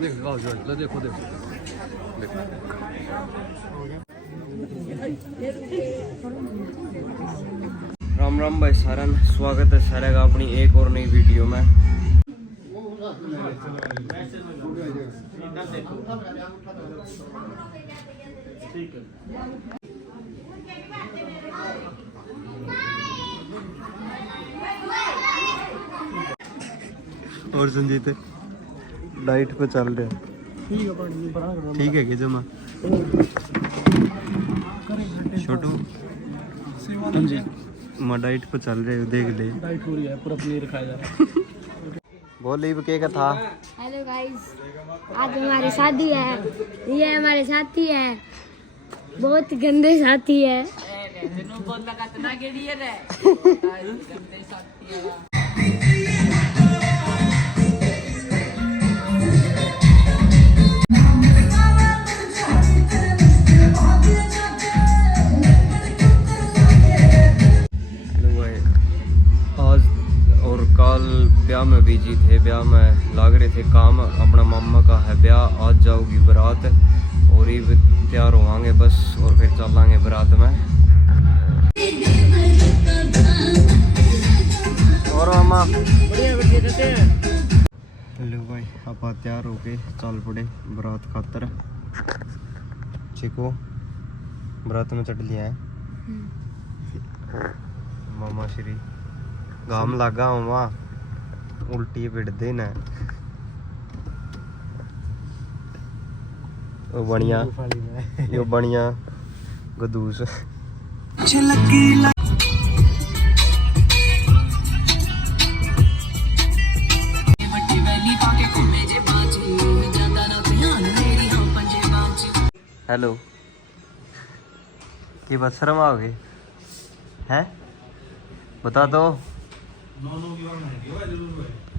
देखो देखो राम राम भाई सारन, स्वागत है सारे का अपनी एक और नई वीडियो में। और संजीत डाइट पे चल रहे हैं। ठीक है कि जमा छोटू मैं डाइट पे चल रहे हो, देख ले डाइट पूरी है, पूरा पनीर खाया जा रहा है। बोली के का था। हेलो गाइस, आज हमारी शादी है। ये हमारे साथी है, बहुत गंदे साथी है। आज और कल ब्याह में बिजी थे, ब्याह में लाग रहे थे काम। अपना मामा का है ब्याह, आज जाओगी बारात और ये तैयार होवांगे बस, और फिर चलांगे बारात में। और मामा हेलो भाई, आप तैयार हो के चल पड़े बारात खातर। चिको बारात में चढ़ लिया है मामा श्री। घाम लगा मामा, उल्टी पिट देना बढ़िया, यो बढ़िया गदूस। हेलो की बात शर्म आ गई है, बता दो।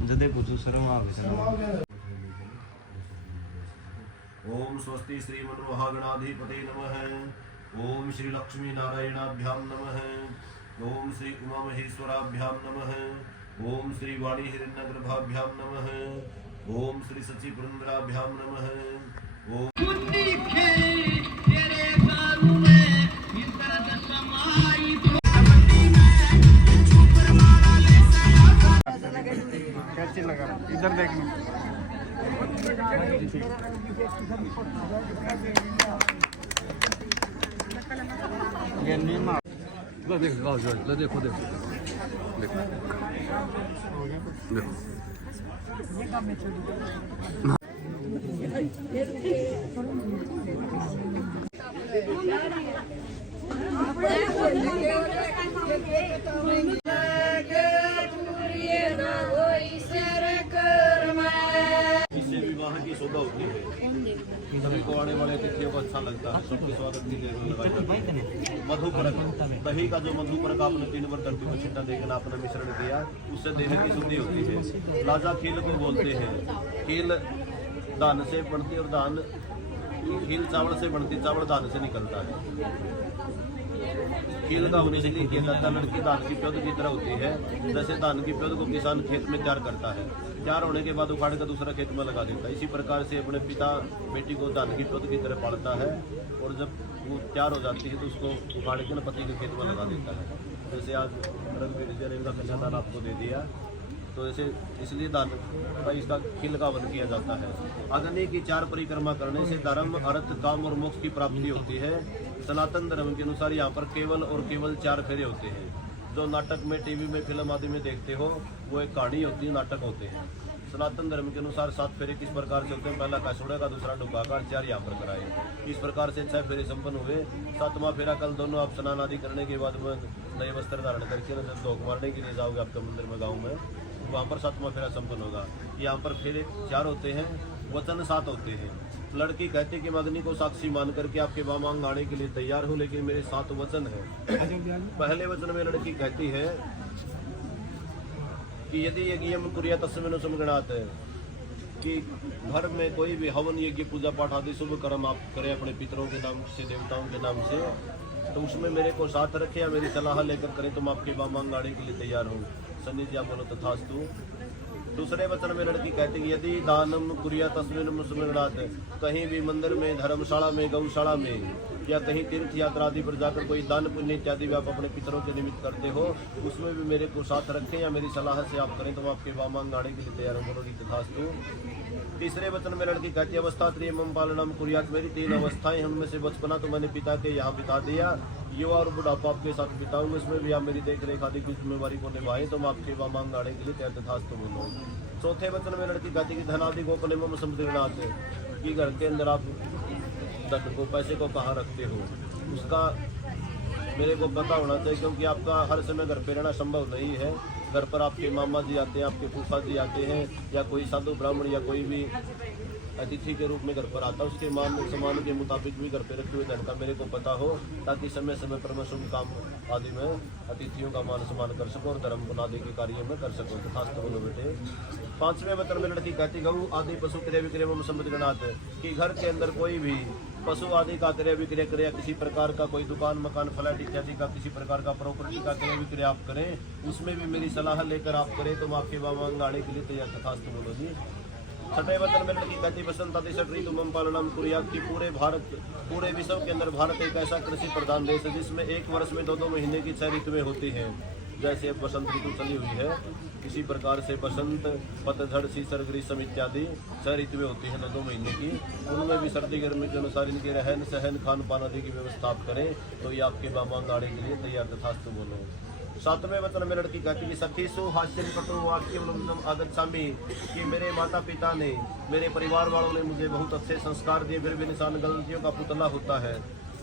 जदे पूछो शर्म आ गई। ओम स्वस्ति श्री मनोभागणाधिपते नमः। ओम श्री लक्ष्मी नारायणाभ्याम नमः। ओम श्री उमा महेश्वराभ्याम नमः। ओम श्री वाणी हिरण्यगर्भाभ्याम नमः। ओम श्री सची पुरंदराभ्याम नमः। ओम इधर देखना। देखो देखो विवाह की शोभा होती है, सभी को आने वाले अतिथियों को अच्छा लगता है, सबके स्वागत के लिए मधुपरक दही का जो मधुपरक आपने 3 बार धरती को छिट्टा देकर आपने मिश्रण किया, उससे देह की शुद्धि होती है। लाजा खील को बोलते हैं। खील दान से बनती और दान खील चावल से बनती, चावल दान से निकलता है। खील का होने इसलिए किया जाता है, लड़की धान की पौध की तरह होती है। जैसे धान की पौध को किसान खेत में तैयार करता है, तैयार होने के बाद उखाड़ कर दूसरा खेत में लगा देता है, इसी प्रकार से अपने पिता बेटी को धान की पौध की तरह पालता है। और जब वो तैयार हो जाती है तो उसको उखाड़ के ना पति के खेत में लगा देता है। जैसे आज रघुवीर जी ने इनका कन्यादान आपको दे दिया, तो ऐसे इसलिए दान का इसका खील का वन किया जाता है। अग्नि की 4 परिक्रमा करने से धर्म, अर्थ, काम और मोक्ष की प्राप्ति होती है। सनातन धर्म के अनुसार यहाँ पर केवल और केवल 4 फेरे होते हैं। जो नाटक में, टीवी में, फिल्म आदि में देखते हो वो एक कहानी होती है, नाटक होते हैं। सनातन धर्म के अनुसार 7 फेरे किस प्रकार से होते हैं? पहला कासोड़ा का, दूसरा डुब्बा का, 4 यहाँ पर कराए। इस प्रकार से 6 फेरे संपन्न हुए। 7वां फेरा कल दोनों आप स्नान आदि करने के बाद में नए वस्त्र धारण करके जब धोख मारने के लिए जाओगे आपके मंदिर में, गाँव में, वहाँ पर 7वां फेरा संपन्न होगा। यहाँ पर फेरे 4 होते हैं, वचन 7 होते हैं। लड़की कहती कि मैं अग्नि को साक्षी मान करके आपके वामांग आने के लिए तैयार हूँ, लेकिन मेरे 7 वचन है। पहले वचन में लड़की कहती है कि यदि यज्ञम कुर्या तस्मिन् समगणात्, कि घर में कोई भी हवन यज्ञ पूजा पाठ आदि शुभ कर्म आप करें अपने पितरों के नाम से, देवताओं के नाम से, तो उसमें मेरे को साथ रखे या मेरी सलाह लेकर करें तो मैं आपके वामांग आने के लिए तैयार हूँ। सन्नी जी आप बोलो तथास्तु। दूसरे वचन में लड़की कहती है यदि दानम कुरिया तस्मिन मुस्मिनात, कहीं भी मंदिर में, धर्मशाला में, गौशाला में या कहीं तीर्थ यात्रा आदि पर जाकर कोई दान पुण्य इत्यादि भी आप अपने पितरों के निमित्त करते हो, उसमें भी मेरे को साथ रखें या मेरी सलाह से आप करें तो मैं आपके वामांग आने के लिए तैयार हूँ। बोलोगी तथास्तु। तीसरे वचन में लड़की कहती है अवस्था त्रियम पालनम कुरियात, मेरी 3 अवस्थाएं, उनमें से बचपना तो मैंने पिता के यहाँ बिता दिया, युवा और बुढ़ापा आपके साथ बिताऊंगा, इसमें भी आप मेरी देख रेख आदि की जिम्मेवारी को निभाएं तो मैं आपके वामांग आने के लिए तैयार तथास्तु बोलो। चौथे वचन में लड़की कहती है कि धनादि गोपन एवं समुद्रनाथ, कि घर के अंदर आप धन को, पैसे को कहाँ रखते हो, उसका मेरे को पता होना चाहिए, क्योंकि आपका हर समय घर पे रहना संभव नहीं है। घर पर आपके मामा जी आते हैं, आपके फूफा जी आते हैं, या कोई साधु ब्राह्मण या कोई भी अतिथि के रूप में घर पर आता है, उसके मान सम्मान के मुताबिक भी घर पे रखे हुए धन का मेरे को पता हो, ताकि समय समय पर मैं शुभ काम आदि में अतिथियों का मान सम्मान कर सकूं और धर्म बुनियादी के कार्य में कर सकूं। खास बोलो बेटे। पांचवें वचन में लड़की कहती गऊ आदि पशु क्रय विक्रय में समझनाथ, कि घर के अंदर कोई भी पशु आदि का क्रय विक्रय करे, किसी प्रकार का कोई दुकान मकान फ्लैट इत्यादि का किसी प्रकार का प्रॉपर्टी का क्रय विक्रय आप करें, उसमें भी मेरी सलाह लेकर आप करें तो मैं आपके वामांग आने के लिए तैयार तथास्तु बोलो जी। छठे वचन में लड़की कहती बसंत आदि ऋतु मम पालनम कुरियात, की पूरे भारत पूरे विश्व के अंदर भारत एक ऐसा कृषि प्रधान देश है जिसमें एक वर्ष में 2-2 महीने की 6 ऋतुएं होती हैं। जैसे अब बसंत ऋतु चली हुई है, इसी प्रकार से बसंत, पतझड़, शीसर, ग्रीष्म इत्यादि 6 ऋतुएं होती हैं 2-2 महीने की। उनमें भी सर्दी गर्मी के अनुसार इनके रहन सहन खान पान आदि की व्यवस्था आप करें तो ये आपके वामांग आने के लिए तैयार तथास्तु बोलो। सातवें वचन में लड़की कहती है सखीसु हास्य कटु वाक्यम आगच्छामि, कि मेरे माता पिता ने, मेरे परिवार वालों ने मुझे बहुत अच्छे संस्कार दिए, फिर भी इंसान गलतियों का पुतला होता है।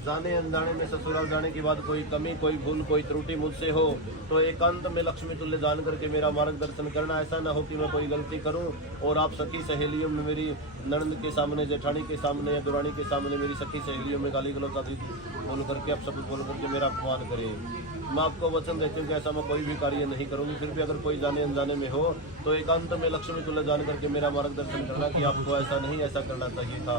जाने अनजाने में ससुराल जाने के बाद कोई कमी, कोई भूल, कोई त्रुटि मुझसे हो तो एकांत में लक्ष्मी तुल्य जान करके मेरा मार्गदर्शन करना। ऐसा ना हो कि मैं कोई गलती करूं और आप सखी सहेलियों में, मेरी ननद के सामने, जेठानी के सामने या दुरानी के सामने मेरी सखी सहेलियों में गाली गलौज आदि बोल करके, आप सब बोल करके मेरा अपमान करें। मैं आपको वचन देती हूँ कि ऐसा मैं कोई भी कार्य नहीं करूँगी, फिर भी अगर कोई जाने अनजाने में हो तो एकांत में लक्ष्मी तुल्य जान करके मेरा मार्गदर्शन करना कि आपको ऐसा नहीं ऐसा करना चाहिए था।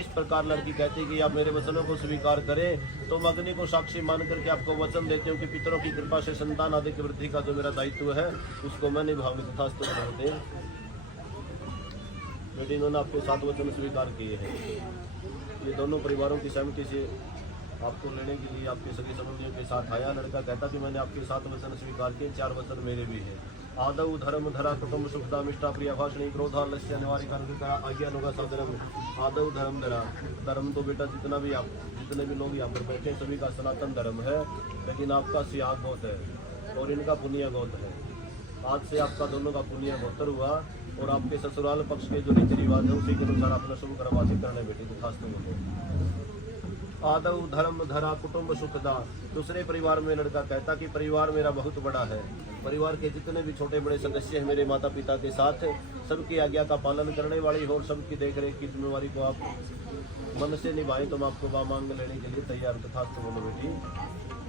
इस प्रकार लड़की कहती है कि आप मेरे वचनों को स्वीकार करें तो मैं अग्नि को साक्षी मान करके आपको वचन देती हूँ कि पितरों की कृपा से संतान आदि की वृद्धि का जो मेरा दायित्व है उसको मैं निभाऊंगी तथास्तु होते। बेटी इन्होंने आपके 7 वचन स्वीकार किए हैं। ये दोनों परिवारों की सहमति से आपको लेने के लिए आपके सभी संबंधियों के साथ आया। लड़का कहता कि मैंने आपके 7 वचन स्वीकार किए, 4 वचन मेरे भी हैं। आदौ धर्म धरा कुटुंब सुखदा मिष्टा प्रिया भाषणी क्रोधा लस्य निवारी का आज्ञा लोगा सदरम। आदौ धर्म धरा, धर्म तो बेटा जितना भी आप जितने भी लोग यहाँ पर बैठे सभी का सनातन धर्म है, लेकिन आपका सियाग गोत है और इनका पुण्य गोत है। आज से आपका दोनों का पुण्य गोत्र हुआ और आपके ससुराल पक्ष के जो रीति रिवाज है उसी के अनुसार अपना शुभ कर्मादि करने बेटी तथास्तु बोलो। आदौ धर्म धरा कुटुंब सुखदा, दूसरे परिवार में लड़का कहता कि परिवार मेरा बहुत बड़ा है, परिवार के जितने भी छोटे बड़े सदस्य हैं मेरे माता पिता के साथ सबकी आज्ञा का पालन करने वाली हो और सबकी देखरेख की जिम्मेवारी को आप मन से निभाएं तो मैं आपको वामांग लेने के लिए तैयार तथास्तु बोलो बेटी।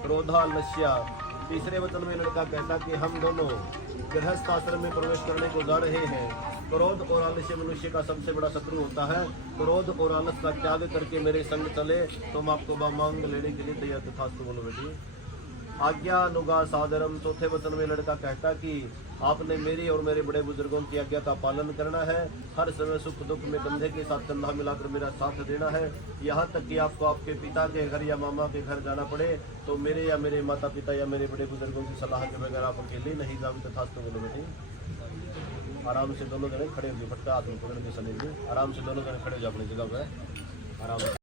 क्रोधा लस्या, तीसरे वचन में लड़का कहता कि हम दोनों गृहस्थ आश्रम में प्रवेश करने को जा रहे हैं। क्रोध और आलस्य मनुष्य का सबसे बड़ा शत्रु होता है। क्रोध और आलस का त्याग करके मेरे संग चले तो मैं आपको वामांग लेने के लिए तैयार तथास्तु बोलो बेटी। आज्ञा अनुगा सादरम, चौथे वचन में लड़का कहता कि आपने मेरी और मेरे बड़े बुजुर्गों की आज्ञा का पालन करना है, हर समय सुख दुख में कंधे के साथ कंधा मिलाकर मेरा साथ देना है। यहाँ तक कि आपको आपके पिता के घर या मामा के घर जाना पड़े तो मेरे या मेरे माता पिता या मेरे बड़े बुजुर्गों की सलाह के बगैर आप अकेले नहीं जाओगे तथास्तु बोलो बेटी। आराम से दोनों जने खड़े होंगे, फटका हाथ में पकड़ के चलेंगे, आराम से दोनों जने खड़े हो जाओ अपनी जगह पर आराम से।